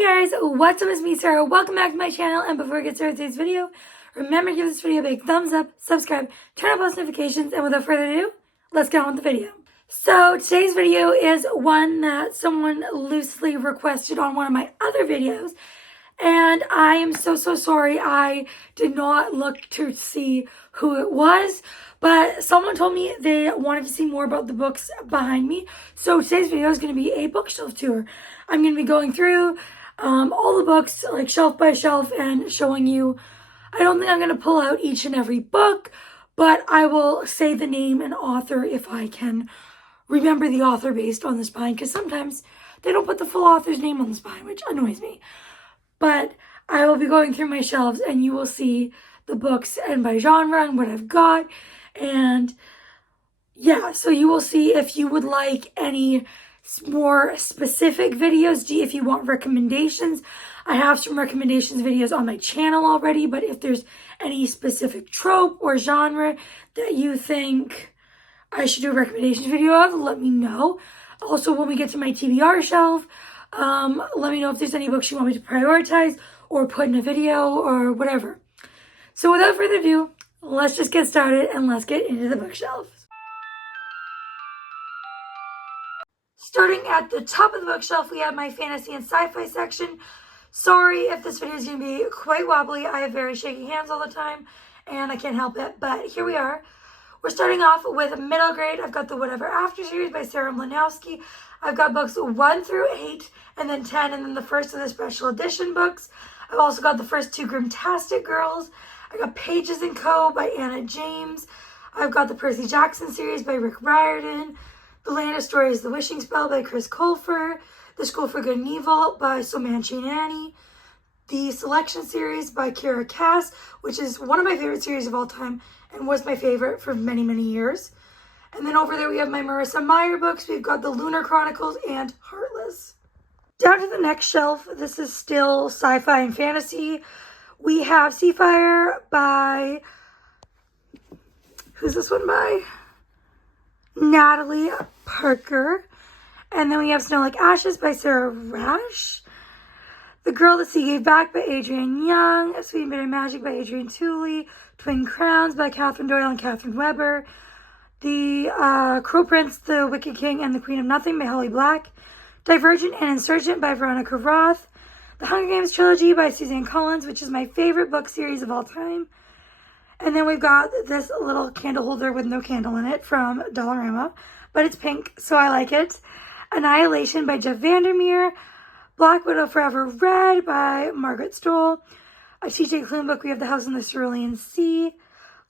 Hey guys, what's up? It's me, Sarah. Welcome back to my channel. And before we get started with today's video, remember to give this video a big thumbs up, subscribe, turn on post notifications, and without further ado, let's get on with the video. So today's video is one that someone loosely requested on one of my other videos. And I am so sorry. I did not look to see who it was, but someone told me they wanted to see more about the books behind me. So today's video is going to be a bookshelf tour. I'm going to be going through all the books, like shelf by shelf, and showing you. I don't think I'm going to pull out each and every book, but I will say the name and author if I can remember the author based on the spine, because sometimes they don't put the full author's name on the spine, which annoys me. But I will be going through my shelves and you will see the books and by genre and what I've got. And yeah, so you will see if you would like any more specific videos, if you want recommendations. I have some recommendations videos on my channel already, but if there's any specific trope or genre that you think I should do a recommendations video of, let me know. Also, when we get to my TBR shelf, let me know if there's any books you want me to prioritize or put in a video or whatever. So without further ado, let's just get started and let's get into the bookshelf. Starting at the top of the bookshelf, we have my fantasy and sci-fi section. Sorry if this video is going to be quite wobbly. I have very shaky hands all the time and I can't help it, but here we are. We're starting off with middle grade. I've got the Whatever After series by Sarah Mlynowski. I've got books 1 through 8 and then 10 and then the first of the special edition books. I've also got the first 2 Grimtastic Girls. I got Pages & Co. by Anna James. I've got the Percy Jackson series by Rick Riordan. The Land of Stories, The Wishing Spell by Chris Colfer. The School for Good and Evil by Somanchi and Annie. The Selection series by Kiera Cass, which is one of my favorite series of all time and was my favorite for many years. And then over there we have my Marissa Meyer books. We've got the Lunar Chronicles and Heartless. Down to the next shelf, this is still sci-fi and fantasy. We have Seafire by, who's this one by? Natalie Parker. And then we have Snow Like Ashes by Sarah Rash. The Girl the Sea Gave Back by Adrienne Young. Sweet and Bitter Magic by Adrienne Tooley. Twin Crowns by Catherine Doyle and Catherine Weber. The Crow Prince, The Wicked King, and the Queen of Nothing by Holly Black. Divergent and Insurgent by Veronica Roth. The Hunger Games Trilogy by Suzanne Collins, which is my favorite book series of all time. And then we've got this little candle holder with no candle in it from Dollarama, but it's pink, so I like it. Annihilation by Jeff Vandermeer. Black Widow Forever Red by Margaret Stoll. A T.J. Klune book, we have The House in the Cerulean Sea.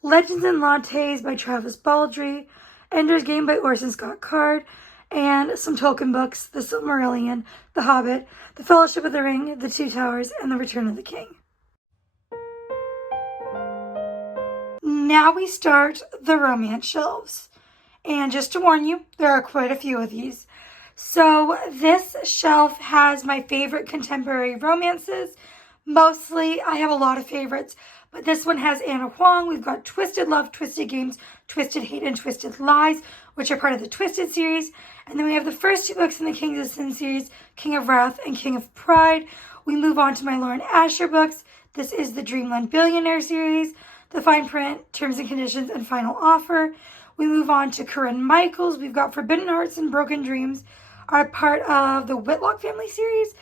Legends and Lattes by Travis Baldree. Ender's Game by Orson Scott Card. And some Tolkien books, The Silmarillion, The Hobbit, The Fellowship of the Ring, The Two Towers, and The Return of the King. Now we start the romance shelves. And just to warn you, there are quite a few of these. So this shelf has my favorite contemporary romances. Mostly, I have a lot of favorites, but this one has Anna Huang. We've got Twisted Love, Twisted Games, Twisted Hate, and Twisted Lies, which are part of the Twisted series. And then we have the first 2 books in the Kings of Sin series, King of Wrath and King of Pride. We move on to my Lauren Asher books. This is the Dreamland Billionaire series, The Fine Print, Terms and Conditions, and Final Offer. We move on to Corinne Michaels. We've got Forbidden Hearts and Broken Dreams, are part of the Whitlock family series,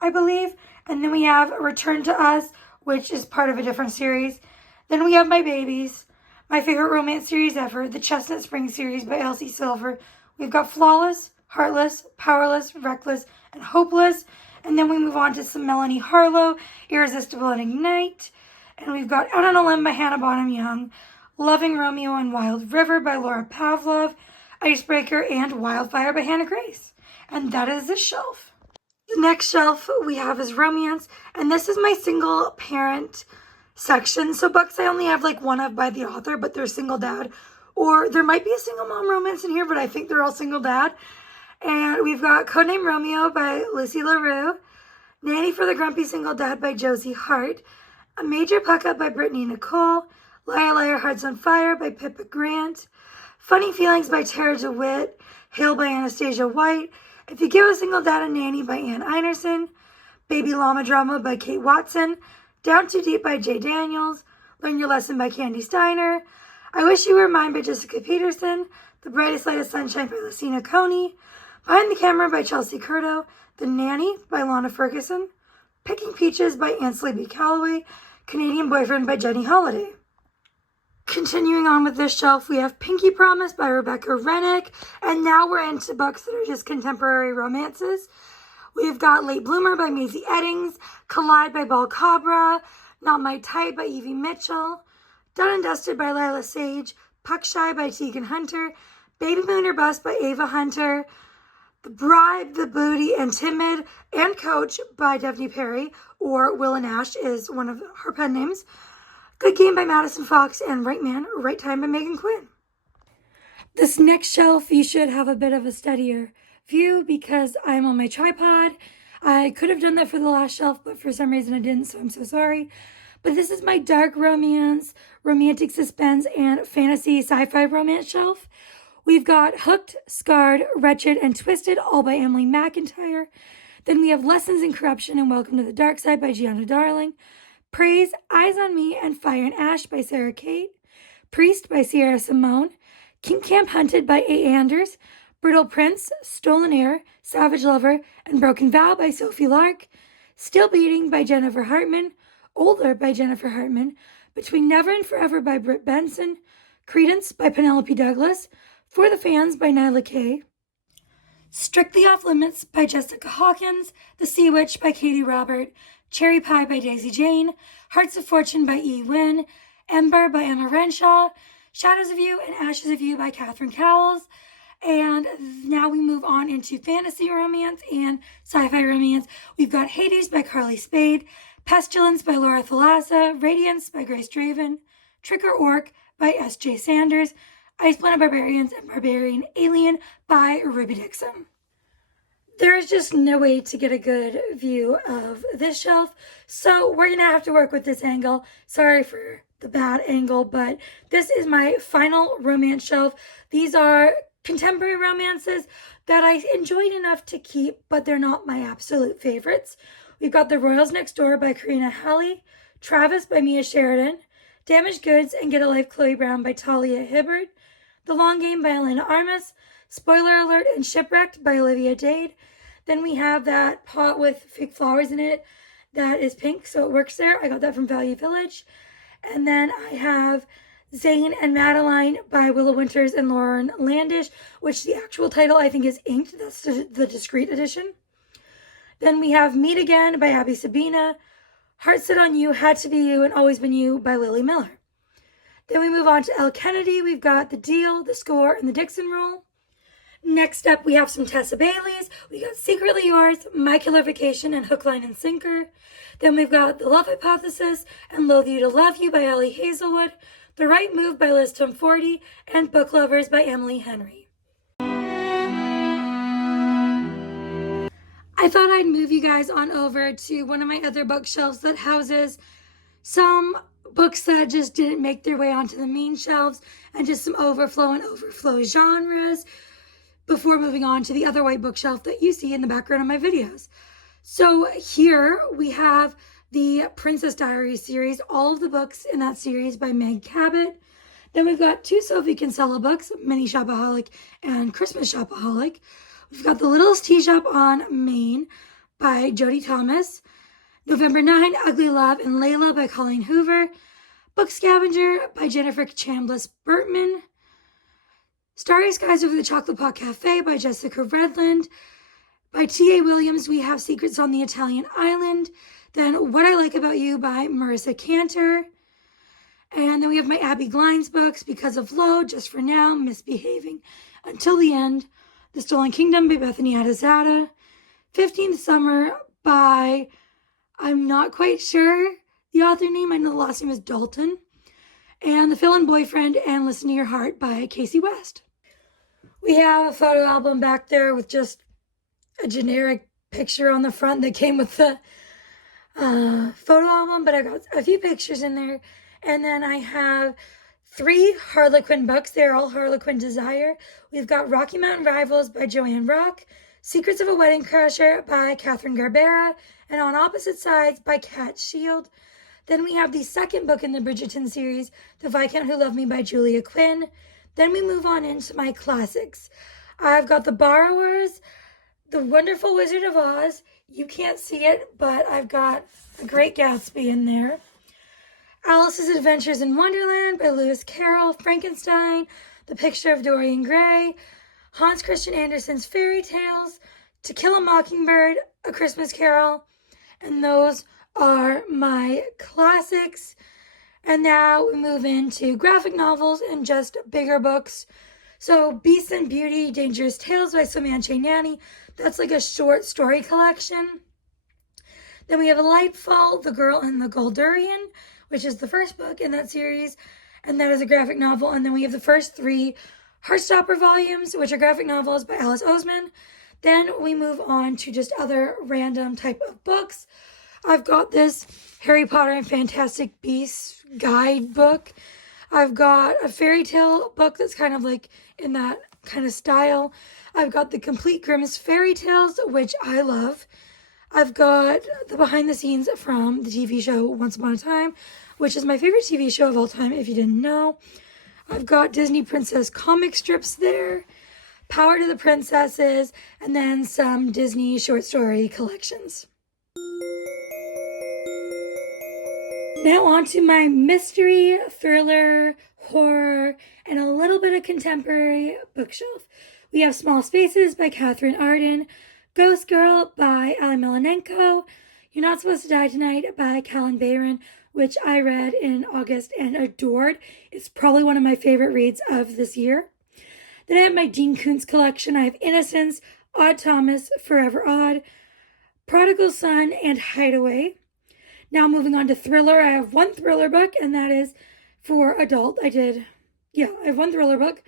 I believe. And then we have Return to Us, which is part of a different series. Then we have My Babies, my favorite romance series ever, the Chestnut Spring series by Elsie Silver. We've got Flawless, Heartless, Powerless, Reckless, and Hopeless. And then we move on to some Melanie Harlow, Irresistible and Ignite. And we've got Out on a Limb by Hannah Bonham Young, Loving Romeo and Wild River by Laura Pavlov, Icebreaker, and Wildfire by Hannah Grace. And that is this shelf. The next shelf we have is romance, and this is my single parent section. So books I only have like one of by the author, but they're single dad. Or there might be a single mom romance in here, but I think they're all single dad. And we've got Codename Romeo by Lucy LaRue, Nanny for the Grumpy Single Dad by Josie Hart, A Major Puck Up by Brittany Nicole, Liar Liar Hearts on Fire by Pippa Grant, Funny Feelings by Tara DeWitt, Hail by Anastasia White, If You Give a Single Dad a Nanny by Anne Einerson, Baby Llama Drama by Kate Watson, Down Too Deep by Jay Daniels, Learn Your Lesson by Candy Steiner, I Wish You Were Mine by Jessica Peterson, The Brightest Light of Sunshine by Lucina Coney, Behind the Camera by Chelsea Curto, The Nanny by Lana Ferguson, Picking Peaches by Ansley B. Calloway, Canadian Boyfriend by Jenny Holiday. Continuing on with this shelf, we have Pinky Promise by Rebecca Rennick, and now we're into books that are just contemporary romances. We've got Late Bloomer by Maisie Eddings, Collide by Ball Cabra, Not My Type by Evie Mitchell, Done and Dusted by Lila Sage, Puck Shy by Tegan Hunter, Baby Moon or Bust by Ava Hunter, The Bribe, The Booty, and Timid and Coach by Daphne Perry, or Willa Nash is one of her pen names. Good Game by Madison Fox, and Right Man, Right Time by Megan Quinn. This next shelf, you should have a bit of a steadier view because I'm on my tripod. I could have done that for the last shelf, but for some reason I didn't, so I'm so sorry. But this is my dark romance, romantic suspense, and fantasy sci-fi romance shelf. We've got Hooked, Scarred, Wretched, and Twisted, all by Emily McIntyre. Then we have Lessons in Corruption and Welcome to the Dark Side by Gianna Darling. Praise, Eyes on Me, and Fire and Ash by Sarah Kate. Priest by Sierra Simone. King Camp Hunted by A. Anders. Brittle Prince, Stolen Air, Savage Lover, and Broken Vow by Sophie Lark. Still Beating by Jennifer Hartman. Older by Jennifer Hartman. Between Never and Forever by Britt Benson. Credence by Penelope Douglas. For the Fans by Nyla Kay. Strictly Off Limits by Jessica Hawkins. The Sea Witch by Katie Robert. Cherry Pie by Daisy Jane, Hearts of Fortune by E. Wynn, Ember by Emma Renshaw, Shadows of You and Ashes of You by Catherine Cowles. And now we move on into fantasy romance and sci-fi romance. We've got Hades by Carly Spade, Pestilence by Laura Thalassa, Radiance by Grace Draven, Trick or Orc by S.J. Sanders, Ice Planet Barbarians and Barbarian Alien by Ruby Dixon. There is just no way to get a good view of this shelf, so we're going to have to work with this angle. Sorry for the bad angle, but this is my final romance shelf. These are contemporary romances that I enjoyed enough to keep, but they're not my absolute favorites. We've got The Royals Next Door by Karina Halley, Travis by Mia Sheridan, Damaged Goods and Get a Life Chloe Brown by Talia Hibbert, The Long Game by Elena Armas, Spoiler Alert and Shipwrecked by Olivia Dade. Then we have that pot with fake flowers in it that is pink, so it works there. I got that from Value Village. And then I have Zane and Madeline by Willow Winters and Lauren Landish, which the actual title I think is Inked. That's the discreet edition. Then we have Meet Again by Abby Sabina, Heart Set on You, Had to Be You, and Always Been You by Lily Miller. Then we move on to Elle Kennedy. We've got The Deal, The Score, and The Dixon Rule. Next up, we have some Tessa Bailey's. We got Secretly Yours, My Killer Vacation, and Hook, Line, and Sinker. Then we've got The Love Hypothesis and Loathe You to Love You by Ellie Hazelwood, The Right Move by Liz Tomforty, and Book Lovers by Emily Henry. I thought I'd move you guys on over to one of my other bookshelves that houses some books that just didn't make their way onto the main shelves and just some overflow genres, before moving on to the other white bookshelf that you see in the background of my videos. So here we have the Princess Diaries series, all of the books in that series by Meg Cabot. Then we've got two Sophie Kinsella books, Mini Shopaholic and Christmas Shopaholic. We've got The Littlest Tea Shop on Main by Jodie Thomas. November 9, Ugly Love and Layla by Colleen Hoover. Book Scavenger by Jennifer Chambliss Burtman. Starry Skies Over the Chocolate Pot Cafe by Jessica Redland. By T.A. Williams, we have Secrets on the Italian Island. Then What I Like About You by Marissa Cantor. And then we have my Abby Glines books, Because of Low, Just for Now, Misbehaving Until the End. The Stolen Kingdom by Bethany Adazada. 15th Summer by, I'm not quite sure the author name. I know the last name is Dalton. And The Fill-In Boyfriend and Listen to Your Heart by Casey West. We have a photo album back there with just a generic picture on the front that came with the photo album, but I got a few pictures in there. And then I have 3 Harlequin books. They're all Harlequin Desire. We've got Rocky Mountain Rivals by Joanne Rock, Secrets of a Wedding Crasher by Catherine Garbera, and On Opposite Sides by Kat Shield. Then we have the second book in the Bridgerton series, The Viscount Who Loved Me by Julia Quinn. Then we move on into my classics. I've got The Borrowers, The Wonderful Wizard of Oz. You can't see it, but I've got The Great Gatsby in there. Alice's Adventures in Wonderland by Lewis Carroll. Frankenstein, The Picture of Dorian Gray. Hans Christian Andersen's Fairy Tales. To Kill a Mockingbird, A Christmas Carol. And those are my classics. And now we move into graphic novels and just bigger books. So Beast and Beauty, Dangerous Tales by Samanche Nanny. That's like a short story collection. Then we have Lightfall, The Girl and the Goldurian, which is the first book in that series. And that is a graphic novel. And then we have the first 3 Heartstopper volumes, which are graphic novels by Alice Oseman. Then we move on to just other random type of books. I've got this Harry Potter and Fantastic Beasts guidebook. I've got a fairy tale book that's kind of like in that kind of style. I've got the Complete Grimm's Fairy Tales, which I love. I've got the behind the scenes from the TV show Once Upon a Time, which is my favorite TV show of all time, if you didn't know. I've got Disney Princess comic strips there, Power to the Princesses, and then some Disney short story collections. Now on to my mystery, thriller, horror, and a little bit of contemporary bookshelf. We have Small Spaces by Catherine Arden, Ghost Girl by Ali Melanenko, You're Not Supposed to Die Tonight by Callan Bayron, which I read in August and adored. It's probably one of my favorite reads of this year. Then I have my Dean Koontz collection. I have Innocence, Odd Thomas, Forever Odd, Prodigal Son, and Hideaway. Now moving on to thriller, I have one thriller book, and that is for adult. I have one thriller book,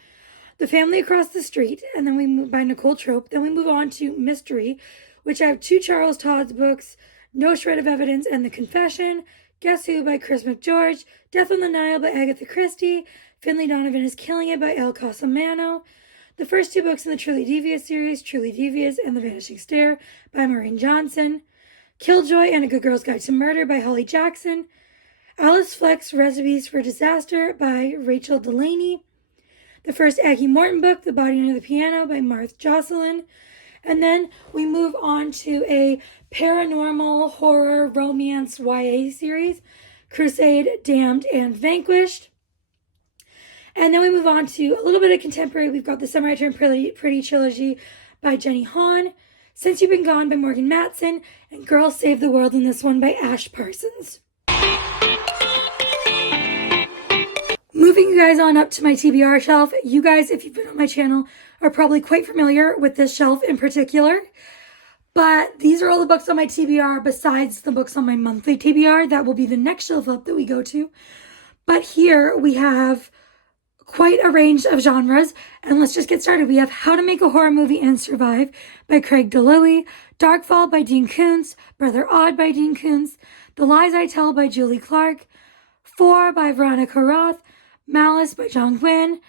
The Family Across the Street, and then we move by Nicole Trope. Then we move on to mystery, which I have 2 Charles Todd's books, No Shred of Evidence and The Confession, Guess Who by Chris McGeorge, Death on the Nile by Agatha Christie, Finlay Donovan is Killing It by El Cosamano, the first 2 books in the Truly Devious series, Truly Devious and The Vanishing Stair by Maureen Johnson, Killjoy and A Good Girl's Guide to Murder by Holly Jackson, Alice Fleck's Recipes for Disaster by Rachel Delaney, the first Aggie Morton book, The Body Under the Piano by Martha Jocelyn, and then we move on to a paranormal horror romance YA series, Crusade, Damned, and Vanquished. And then we move on to a little bit of contemporary. We've got the Summer I Turned Pretty trilogy by Jenny Han, Since You've Been Gone by Morgan Matson, and Girls Save the World in this one by Ash Parsons. Moving you guys on up to my TBR shelf. You guys, if you've been on my channel, are probably quite familiar with this shelf in particular. But these are all the books on my TBR besides the books on my monthly TBR. That will be the next shelf up that we go to. But here we have quite a range of genres, and let's just get started. We have How to Make a Horror Movie and Survive by Craig DeLilly, Darkfall by Dean Koontz, Brother Odd by Dean Koontz, The Lies I Tell by Julie Clark, 4 by Veronica Roth, Malice by John Gwynne,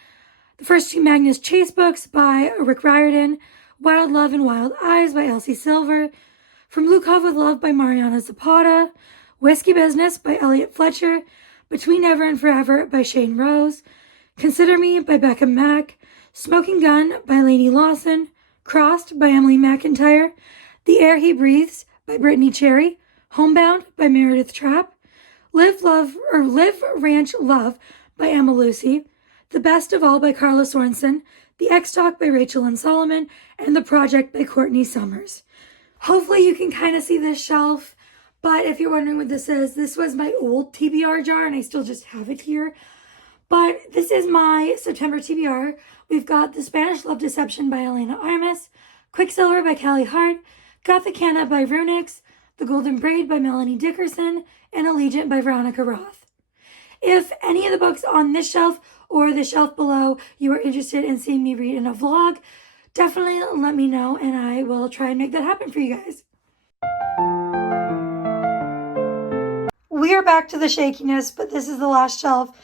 the first 2 Magnus Chase books by Rick Riordan, Wild Love and Wild Eyes by Elsie Silver, From Blue Cove with Love by Mariana Zapata, Whiskey Business by Elliot Fletcher, Between Ever and Forever by Shane Rose, Consider Me by Becca Mack, Smoking Gun by Lainey Lawson, Crossed by Emily McIntyre, The Air He Breathes by Brittany Cherry, Homebound by Meredith Trapp, Live Ranch Love by Emma Lucy, The Best of All by Carla Sorensen, The X-Talk by Rachel and Solomon, and The Project by Courtney Summers. Hopefully you can kind of see this shelf, but if you're wondering what this is, this was my old TBR jar and I still just have it here. But this is my September TBR. We've got The Spanish Love Deception by Elena Armas, Quicksilver by Callie Hart, Gothicana by Runix, The Golden Braid by Melanie Dickerson, and Allegiant by Veronica Roth. If any of the books on this shelf or the shelf below you are interested in seeing me read in a vlog, definitely let me know and I will try and make that happen for you guys. We are back to the shakiness, but this is the last shelf.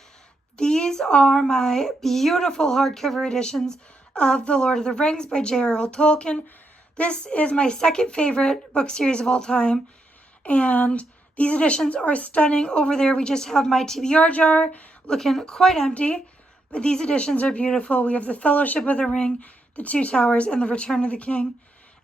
These are my beautiful hardcover editions of The Lord of the Rings by J.R.R. Tolkien. This is my second favorite book series of all time. And these editions are stunning. Over there, we just have my TBR jar looking quite empty. But these editions are beautiful. We have the Fellowship of the Ring, the Two Towers, and the Return of the King.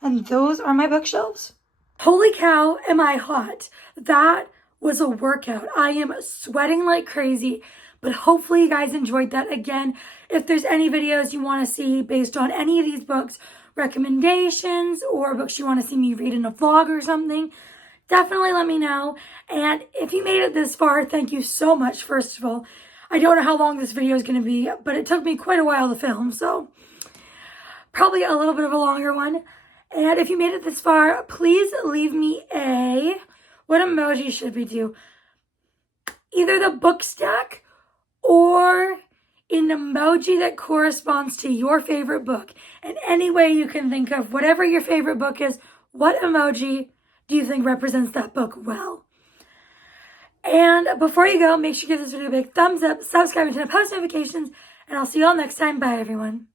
And those are my bookshelves. Holy cow, am I hot. That was a workout. I am sweating like crazy. But hopefully you guys enjoyed that. Again, if there's any videos you want to see based on any of these books, recommendations, or books you want to see me read in a vlog or something, definitely let me know. And if you made it this far, thank you so much, first of all. I don't know how long this video is going to be, but it took me quite a while to film, so probably a little bit of a longer one. And if you made it this far, please leave me what emoji should we do? Either the book stack or an emoji that corresponds to your favorite book. And any way you can think of, whatever your favorite book is, what emoji do you think represents that book well? And before you go, make sure you give this video a big thumbs up, subscribe to post notifications, and I'll see you all next time. Bye, everyone.